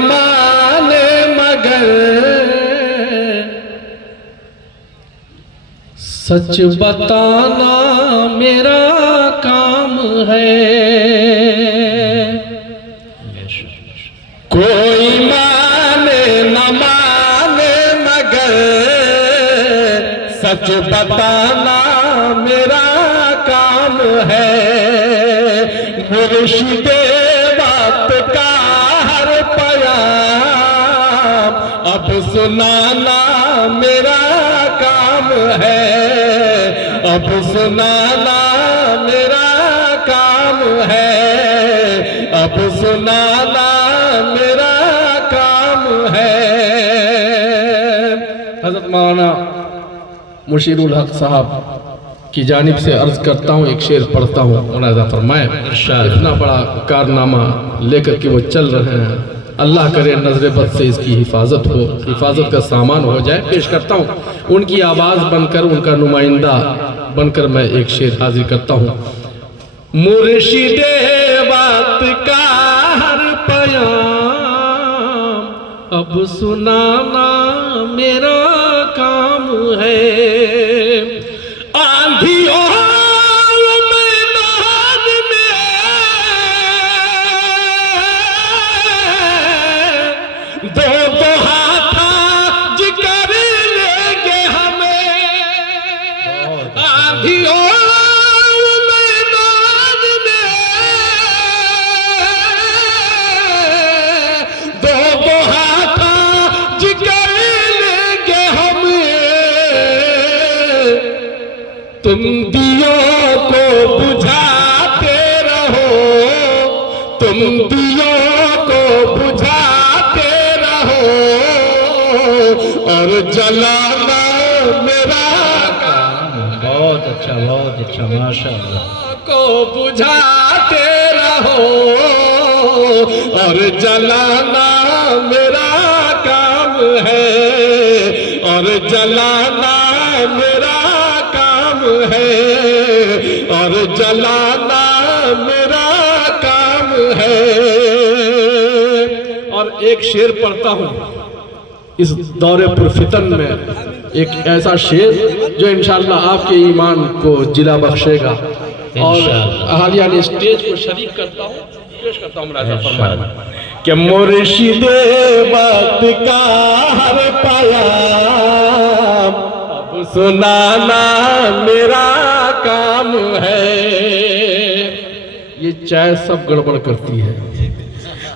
माने मगर सच बताना मेरा काम है। कोई माने न माने मगर सच बताना मेरा काम है। मुर्शिदे बात का हर पयाम अब सुनाना मेरा काम है। अब सुनाना मेरा काम है। अब सुनाना मेरा काम है। हज़रत मौलाना मुशीरुल हक साहब की जानिब से अर्ज करता हूँ, एक शेर पढ़ता हूँ। मुलाज़ा फरमाए। इतना बड़ा कारनामा लेकर के वो चल रहे हैं, अल्लाह करे नजर बद से इसकी हिफाजत हो, हिफाजत का सामान हो जाए। पेश करता हूँ उनकी आवाज़ बनकर, उनका नुमाइंदा बनकर मैं एक शेर हाजिर करता हूँ। मुर्शिदे बात का हर पयाम अब सुनाना मेरा काम है। आंधियों मैदान में दो दो हाथा जिकर लेंगे हमें। आंधियों मैदान में दो दो हाथा जिकर लेंगे हमें। तुम दियों को बुझाते रहो, तुम दियों को बुझाते रहो और जलाना मेरा काम। बहुत अच्छा माशाअल्लाह। को बुझाते रहो और जलाना मेरा काम है। और जलाना मेरा है और जलाना मेरा काम है। और एक शेर पढ़ता हूँ इस दौरे पुरफितन में, एक ऐसा शेर जो इंशाअल्लाह आपके ईमान को जिला बख्शेगा। और अहालिया स्टेज को शरीक करता हूँ, पेश करता हूँ। मुलाज़ा फरमाए कि मुर्शिदे बात का हर पयाम सुनाना मेरा काम है। ये चाय सब गड़बड़ करती है।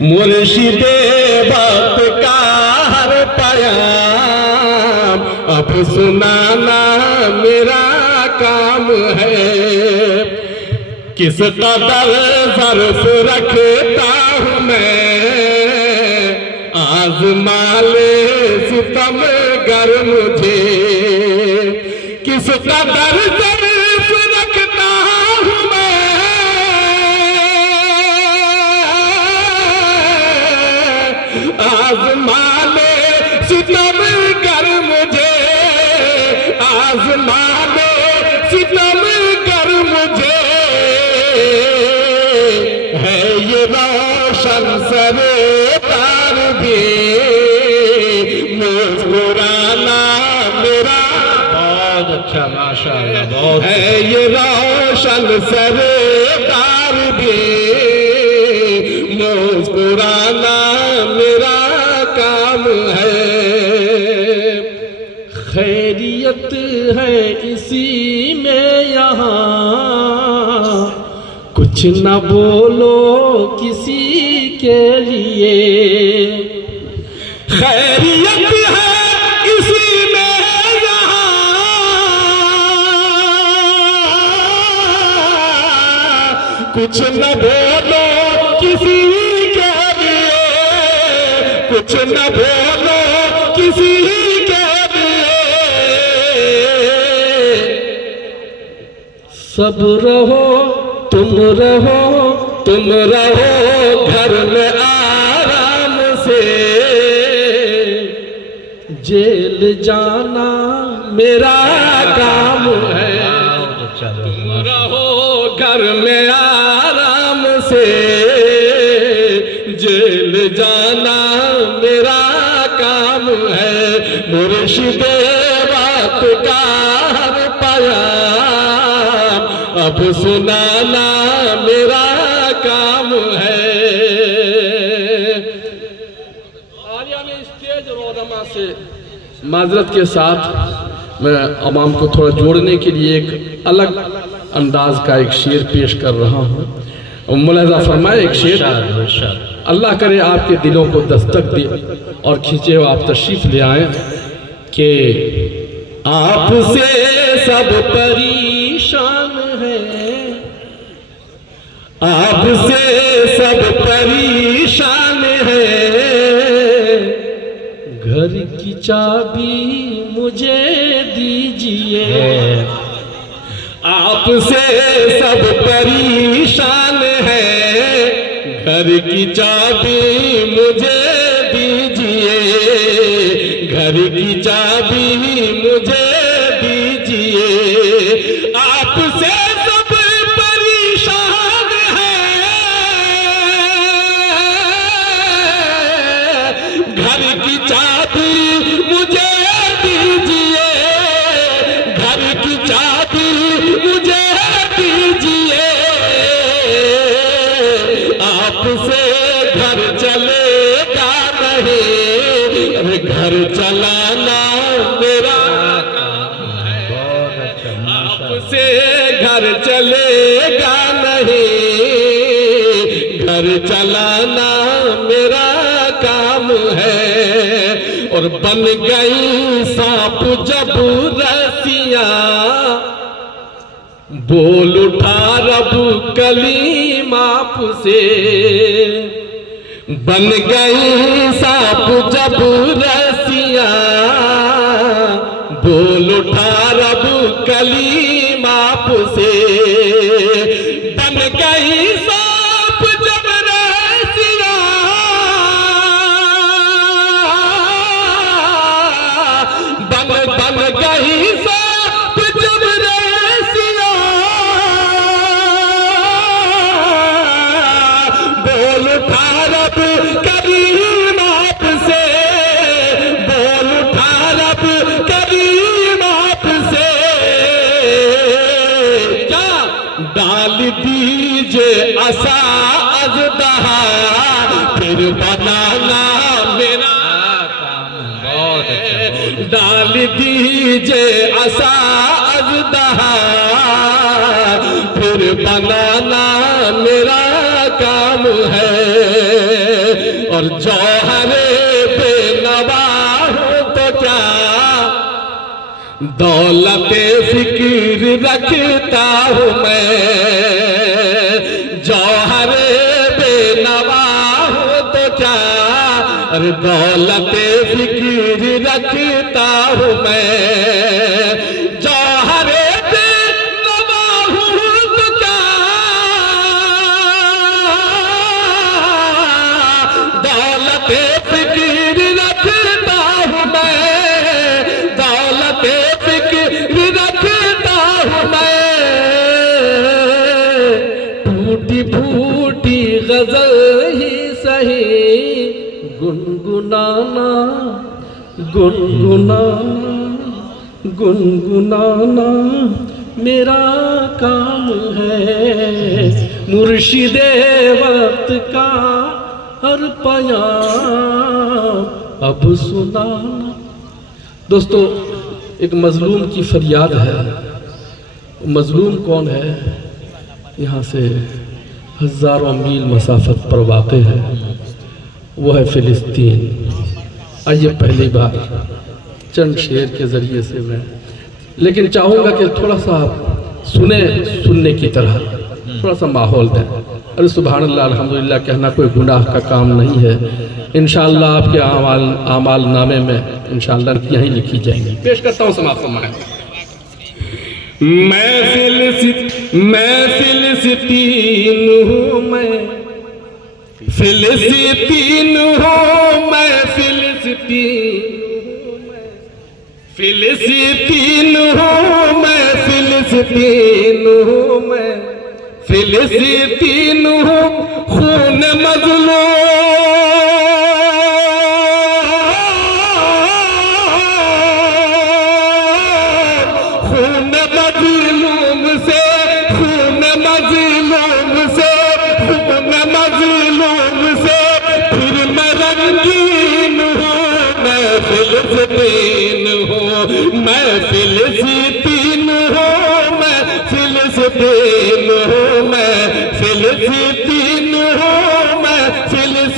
मुर्शिदे बात का हर पयाम अब सुनाना मेरा काम है। किस कदर ज़र्फ रखता हूँ मैं, आज़मा ले सितम गर मुझे। किस कदर ज़र्फ रखता हूँ मैं, आज़मा ले सितम गर मुझे। आज़मा ले सितम गर मुझे। है ये रोशन सरे तार भी मुस्कुराना मेरा। बहुत अच्छा माशाअल्लाह। बहुत है ये रोशन सरेदार भी मुस्कुराना मेरा काम है। खैरियत है इसी में यहाँ, कुछ न बोलो किसी के लिए। खैरियत है इसी में यहाँ, कुछ न बोलो किसी के लिए। कुछ न बोलो किसी के लिए। सब रहो तुम रहो, तुम रहो घर में आराम से। जेल जाना मेरा काम है। तुम रहो घर में आराम से। जेल जाना मेरा काम है, मुर्शिदे बात का हर पयाम अब सुनाना मेरा काम है। आलिया में स्टेज और उलमा से माजरत के साथ मैं अवाम को थोड़ा जोड़ने के लिए एक अलग अंदाज का एक शेर पेश कर रहा हूँ। मुलाजा फरमाए एक शेर, अल्लाह करे आपके दिलों को दस्तक दे और खींचे आप तशरीफ ले आए कि आपसे सब परेशान है, आपसे सब परेशान है, घर की चाबी मुझे दीजिए, आपसे सब परेशान है, घर की चाबी मुझे दीजिए, घर की चाबी मुझे दीजिए, आपसे सब परेशान है, घर की चाबी मुझे दीजिए, घर की चाबी मुझे दीजिए, आपसे घर चलेगा नहीं, घर चलाना मेरा काम है, आपसे घर चलेगा नहीं, घर चलाना मेरा काम है। और बन गई सांप जब रसिया, बोल उठा रब कलीम आपसे, बन गई सांप जब रसिया, बोल उठा रब कलीम आपसे, बन गई सांप जब रसिया, बन गई सांप जब रसिया, बोल उठा रब करीम आपसे, बोल उठा रब करीम आपसे, क्या डाल दीजिए असा अजदहा, फिर बनाना मेरा काम है, डाल दीजिए असा अजदहा, फिर बनाना मेरा काम है। और जौहरे बेनवा हो तो क्या दौलते फिक्र रखता हूँ मैं, जौहरे बेनवा हो तो क्या अरे दौलते फिक्र रखता हूँ मैं, जौहरे बेनवा हूँ तो क्या दौलते फिक्र रखता हूँ मैं, दौलते फिक्र रखता हूँ मैं। टूटी फूटी गजल ही सही गुनगुनाना, गुनगुनाना, गुनगुनाना मेरा काम है, मुर्शिदे वक्त का हर पयाम अब सुनाना। दोस्तों, एक मजलूम की फरियाद है। मजलूम कौन है? यहाँ से हज़ारों मील मसाफत पर वाक़ है, वो है फ़िलिस्तीन। आइए पहली बार चंद शेर के ज़रिए से मैं, लेकिन चाहूँगा कि थोड़ा सा सुनने की तरह थोड़ा सा माहौल दें। अरे सुभान अल्लाह, अल्हम्दुलिल्लाह कहना कोई गुनाह का काम नहीं है। इंशाअल्लाह आपके आमाल नामे में इंशाअल्लाह यहीं लिखी जाएंगी। पेश करता हूँ, समाप्त फरमाएं। मैं फिलिस्तीन हूँ, मैं फिलिस्तीन हूँ, मैं फिलिस्तीन हूँ, मैं फिलिस्तीन हूँ, मैं फिलिस्तीन हूँ, खून मजलूम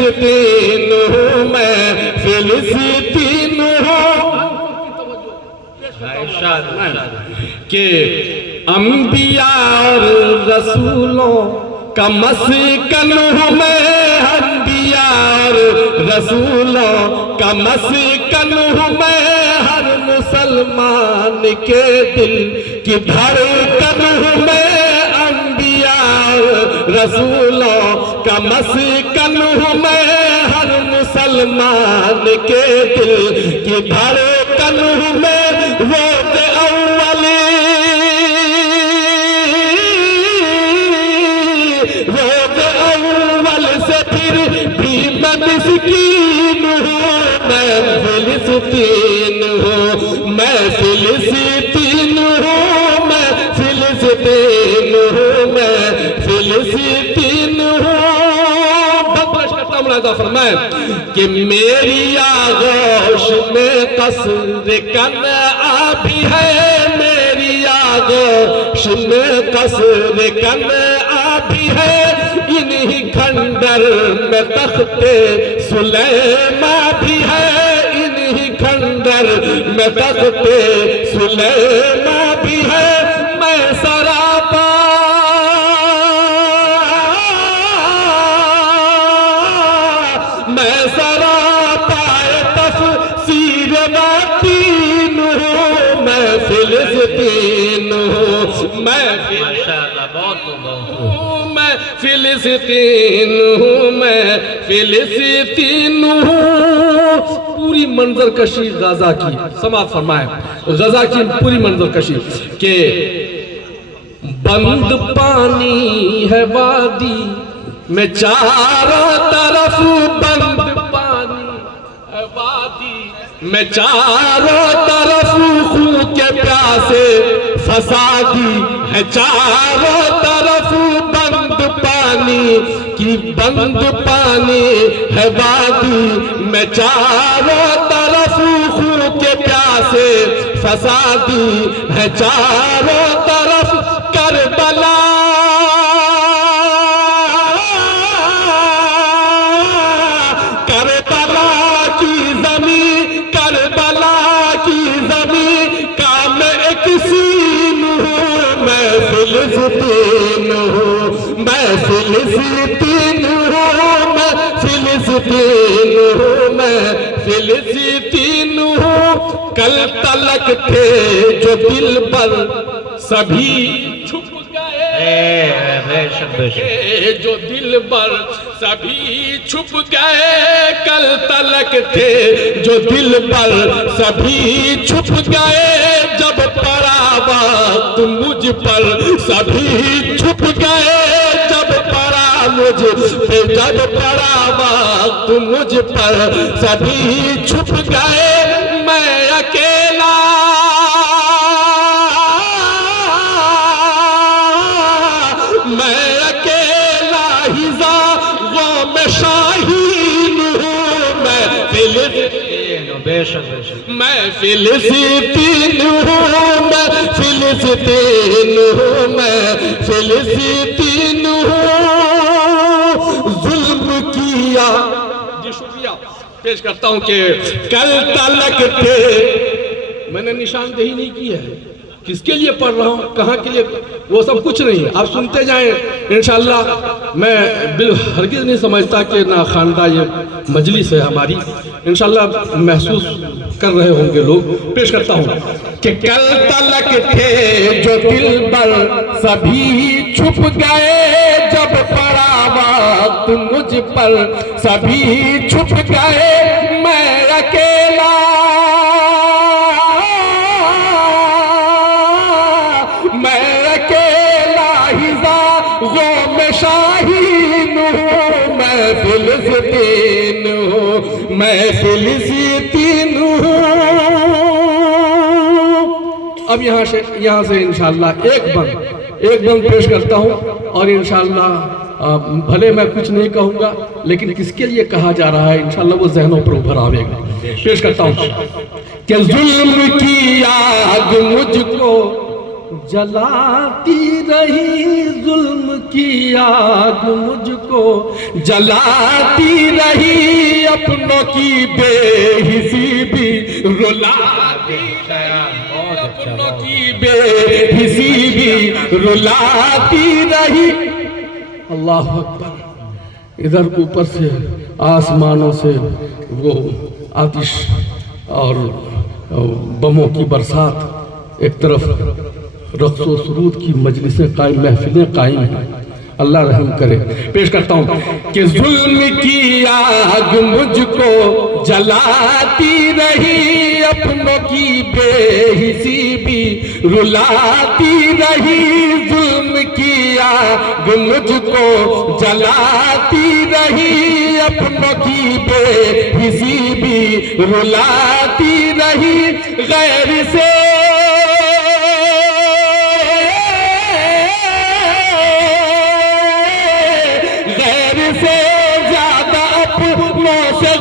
फिलिस्तीन हूँ मैं, फिलिस्तीन हूँ के अंबिया और रसूलों का मस्कन हूँ मैं, अंबिया और रसूलों का मस्कन हूँ मैं, हर मुसलमान के दिल की धड़कन हूँ मैं, अंबिया और रसूलों का मस्कन हूँ मैं, हर मुसलमान के दिल की धड़कन हूँ मैं, रोज़ अव्वली रोज़ अव्वल से फिर भी मैं मिस्कीन हूँ, मैं फिलिस्तीन हूँ, मैं फिलिस्तीन हूँ, मैं फिलिस्तीन हूँ, मैं फिलिस्तीन हूँ। बदमाश करता हूँ राजा फरमाए कि मेरी आगोश में कसर कन आबी है, मेरी आगोश में कसर कन आबी है, इन्हीं खंडर में तख्ते सुलेमा भी है, इन्हीं खंडर में तख्ते सुलेमा भी है, मैं सरापा मैं सरापाए तफसीर बातीन हूँ, मैं फिलिस्तीन हूँ, मैं माशाअल्लाह बहुत मैं फिलिस्तीन हूँ, मैं फिलिस्तीन हूँ। पूरी मंजर कशी गाजा की समाप्त फरमाए, गाजा की पूरी मंजर कशी के बंद पानी है वादी में चारों तरफ, बंद पानी है वादी में चारों तरफ, खून के प्यासे फसादी है चारों तरफ, बंद पानी की बंद पानी है वादी में चारों तरफ, खून के प्यासे फसादी है चारों तरफ, करबला करबला की जमी, करबला की जमी का मैं एक सीन हूँ, मैं फिलिस्तीन हूँ, मैं फिलिस्तीन हूँ, मैं फिलिस्तीन हूँ, मैं फिलिस्तीन हूँ। कल तलक थे जो दिल पर सभी छुप गए, बेशक बेशक जो दिल पर सभी छुप गए, कल तलक थे जो दिल पर सभी छुप गए, जब पड़ा वक्त मुझ पर सभी छुप गए, जब पड़ा मुझ पे, जब पड़ा वक्त मुझ पर सभी छुप गए, मैं अकेला मैं अकेला ही ज़ाग़ों में शाहीन हूँ, मैं फिलिस्तीन, बेशक बेशक मैं फिलिस्तीन हूँ, मैं फिलिस्तीन हूँ, मैं फिलिस्तीन हूँ। जुल्म किया जी, शुक्रिया पेश करता हूँ कि कल तलक थे, मैंने निशानदेही नहीं की है किसके लिए पढ़ रहा हूँ, कहाँ के लिए, वो सब कुछ नहीं, आप सुनते जाएं इंशाल्लाह। मैं हरगिज़ नहीं समझता कि ना खानदा ये मजलिस है हमारी, इंशाल्लाह महसूस कर रहे होंगे लोग। पेश करता हूँ कि कल तलक थे जो दिल पर सभी छुप गए, जब पड़ा वक्त मुझ पर सभी छुप गए, मैं अकेला शाहीन हूँ, मैं फिलिस्तीन हूँ, मैं फिलिस्तीन हूँ। अब यहाँ से इंशाल्लाह एक बंद पेश करता हूँ, और इंशाल्लाह भले मैं कुछ नहीं कहूँगा, लेकिन किसके लिए कहा जा रहा है इंशाल्लाह वो जहनों पर उभर आवेगा। पेश करता हूँ कि जुल्म की आग मुझको जलाती रही जुल्म की आग मुझको, जलाती रही अपनों की बेहिसी भी रुलाती रही, अपनों की बेहिसी भी रुलाती रही। अल्लाह अकबर। इधर ऊपर से आसमानों से वो आतिश और बमों की बरसात, एक तरफ रक़्स सुरूद की मजलिसें कायम, महफिलें कायम हैं। अल्लाह रहम करे। पेश करता हूँ कि जुल्म की आग मुझको जलाती रही, अपनों की बेहिसी भी रुलाती रही। जुल्म की आग मुझको जलाती रही, अपनों की बेहिसी भी रुलाती रही। गैर से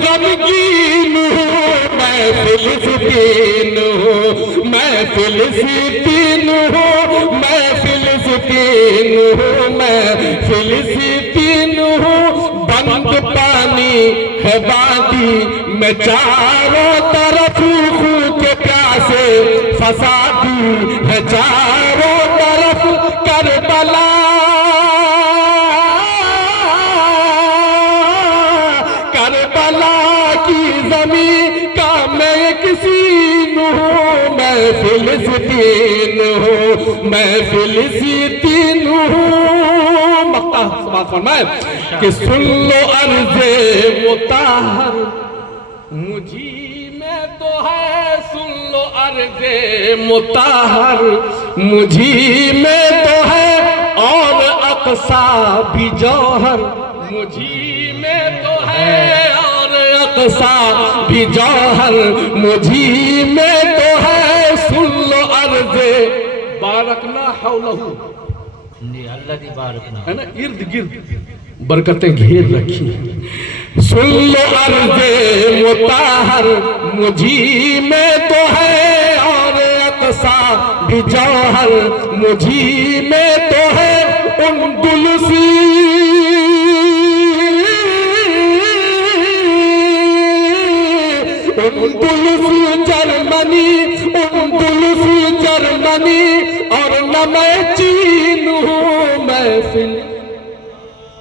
गमगीन हूँ मैं, फिलिस्तीन हूँ मैं, फिलिस्तीन हूँ मैं, फिलिस्तीन हूँ मैं, फिलिस्तीन हूँ। बंद पानी है वादी मैं, चारों तरफ खून के प्यासे फसादी है चारों तरफ। करबला फिलिस्तीन हूँ मैं, फिलिस्तीन हूँ। मक्ता समाज फरमाए कि सुन लो अर्ज़े मुताहर मुझी में तो है, सुन लो अर्ज़े मुताहर मुझी में तो है, और अक़सा भी जौहर मुझी में तो है, और अक़सा भी जौहर मुझी में तो है। सुन लो अर्ज़े बारकना हौलहू, अल्लाह दी बारकना है ना, इर्द गिर्द बरकतें घेर रखी हैं। सुन लो अर्ज़े मुताहर मुझी में तो है, और अक़सा भी जौहर मुझी में तो है। उंदुलुसी जर्मनी, जर्मनी और न मैं चीन हूँ मैं।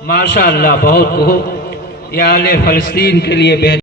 माशाअल्लाह, बहुत खूब। या अहले फ़लस्तीन के लिए